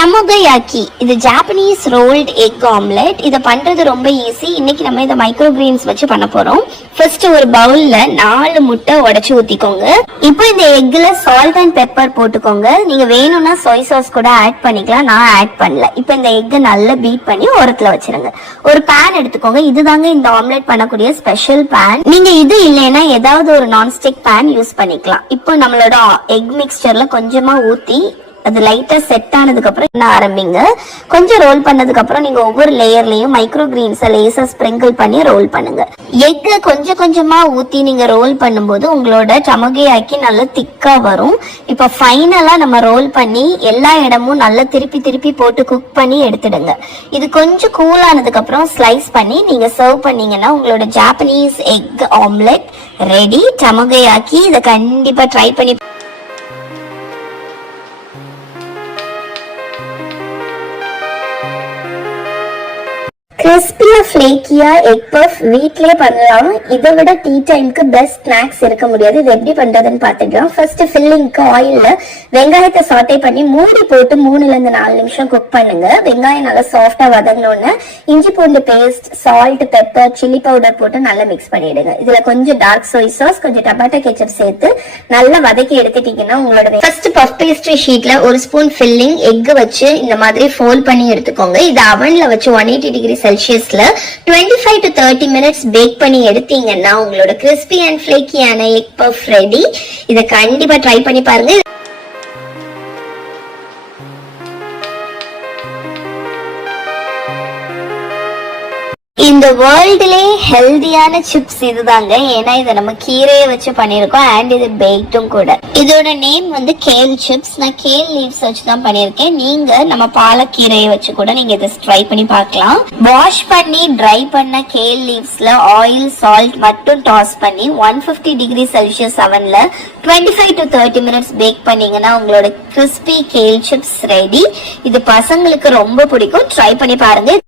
டமோகயாக்கி இது Japanese rolled egg omelette. இதை பண்றது ரொம்ப ஈஸி. இன்னைக்கு நம்ம இதை மைக்ரோ கிரீன்ஸ் வச்சு பண்ண போறோம். ஃபர்ஸ்ட் ஒரு பவுல்ல 4 முட்டை உடைச்சு ஊத்திக்கோங்க. இப்போ இந்த எக்ல சால்ட் அண்ட் பெப்பர் போட்டுக்கோங்க. நீங்க வேணும்னா சோய் சாஸ் கூட ஆட் பண்ணிக்கலாம். நான் ஆட் பண்ணல. இப்போ இந்த எக்கை நல்லா பீட் பண்ணி ஓரத்துல வச்சிருங்க. ஒரு பேன் எடுத்துக்கோங்க. இதுதாங்க இந்த ஆம்லெட் பண்ணக்கூடிய ஸ்பெஷல் பேன். நீங்க இது இல்லைன்னா ஏதாவது ஒரு நான்ஸ்டிக் பேன் யூஸ் பண்ணிக்கலாம். இப்போ நம்மளோட எக் மிக்ஸ்சர்ல கொஞ்சமா ஊத்தி அது லைட்டா செட் ஆனதுக்கு அப்புறம் என்ன ஆரம்பிங்க. கொஞ்சம் ரோல் பண்ணதுக்கு அப்புறம் நீங்க ஒவ்வொரு லேயர்லயும் மைக்ரோ கிரீன்ஸ் லேசா ஸ்ப்ரிங்கிள் பண்ணி ரோல் பண்ணுங்க. எக்க கொஞ்சம் கொஞ்சமா ஊத்தி நீங்க ரோல் பண்ணும்போது உங்களோட டமோகயாக்கி நல்லா திக்கா வரும். இப்ப ஃபைனலா நம்ம ரோல் பண்ணி எல்லா இடமும் நல்லா திருப்பி திருப்பி போட்டு குக் பண்ணி எடுத்துடுங்க. இது கொஞ்சம் கூல் ஆனதுக்கு அப்புறம் ஸ்லைஸ் பண்ணி நீங்க சர்வ் பண்ணீங்கன்னா உங்களோட ஜாப்பனீஸ் எக் ஆம்லெட் ரெடி. டமோகயாக்கி இதை கண்டிப்பா ட்ரை பண்ணி கிறிஸ்பியா ஃபிளேக்கியா எக் பஃப் வீட்லயே பண்ணலாம். இதை விட டீ டைமுக்கு பெஸ்ட் ஸ்நாக்ஸ் இருக்க முடியாது. இது எப்படி பண்றதுன்னு பாத்துக்கலாம். ஃபர்ஸ்ட் ஃபில்லிங்க்கு ஆயில்ல வெங்காயத்தை சாட்டே பண்ணி மூடி போட்டு 3 to 4 நிமிஷம் குக் பண்ணுங்க. வெங்காயம் நல்லா சாஃப்டா வதங்கினோன்னு இஞ்சி பூண்டு paste, salt, pepper, chilli powder போட்டு நல்லா மிக்ஸ் பண்ணிடுங்க. இதுல கொஞ்சம் டார்க் சோய் சாஸ், கொஞ்சம் டொமேட்டோ கெச்சப் சேர்த்து நல்லா வதக்கி எடுத்துட்டீங்கன்னா உங்களோட ஃபர்ஸ்ட் பஃப் பேஸ்ட்ரி ஷீட்ல ஒரு ஸ்பூன் ஃபில்லிங் எக் வச்சு இந்த மாதிரி ஃபோல்ட் பண்ணி எடுத்துக்கோங்க. இது அவன்ல வச்சு 180 டிகிரி செல்சியஸ்ல 25 to 30 minutes பேக் பண்ணி எடுத்தீங்கன்னா உங்களோட கிறிஸ்பி அண்ட் ஃபிளேக்கியான எக் பஃப் ரெடி. இதை கண்டிப்பா ட்ரை பண்ணி பாருங்க. இந்த வேர்ல்டுலே ஹெல்தியான சிப்ஸ் இதுதாங்க. ஏன்னா இதை நம்ம கீரையை வச்சு பண்ணிருக்கோம் அண்ட் இது பேக்டும் கூட. இதோட நேம் வந்து கேல் சிப்ஸ். நான் கேல் லீவ்ஸ் வச்சு தான் பண்ணிருக்கேன். நீங்க நம்ம பாலக்கீரையை வச்சு கூட நீங்க இதை ட்ரை பண்ணி பார்க்கலாம். வாஷ் பண்ணி ட்ரை பண்ண கேல் லீவ்ஸ்ல ஆயில், சால்ட் மட்டும் டாஸ் பண்ணி 150 டிகிரி செல்சியஸ் அவன்ல 25 to 30 minutes பேக் பண்ணீங்கன்னா உங்களோட கிறிஸ்பி கேல் சிப்ஸ் ரெடி. இது பசங்களுக்கு ரொம்ப பிடிக்கும். ட்ரை பண்ணி பாருங்க.